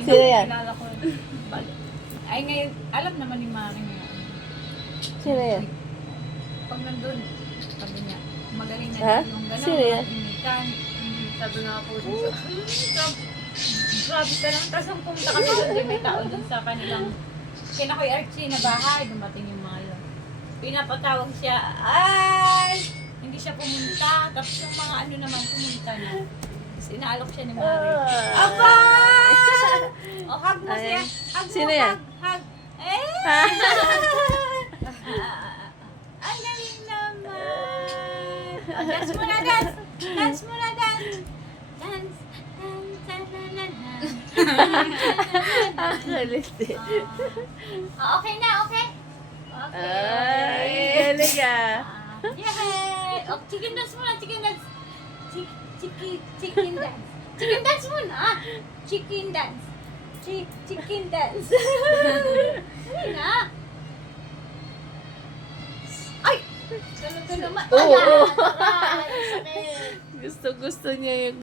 Sino yan? Kilala ko. Ay, ngayon, alam naman ni Mari nga. Sino yan? Pag nandun, sabi niya, magaling na Ha? yung gano'n. Sino yan? Imikan. Sabi nga po dun sa... Grabe ka lang. Tapos nung pumunta kami doon, di may tao doon sa kanilang kina Kuya Archie na bahay. Dumating yung mga yun. Pinapatawag siya, ay! Hindi siya pumunta. Tapos yung mga ano naman pumunta na. Tapos inaalok siya ni Mari. Aba! O, hug mo siya. Hug mo, Sino yan? hug. Eh! Ang galing naman. O, dance muna, dance. Dance muna, dance. Dance. Ang galit eh. Okay na, okay? Okay. Ay, galing ah. Yay! Oh, chicken dance muna, chicken dance. Chicken dance. Chicken dance muna. Chicken dance. Chicken dance. Hindi na. Ay! Ganun naman. Oo. Ay, sakit. Gusto niya yung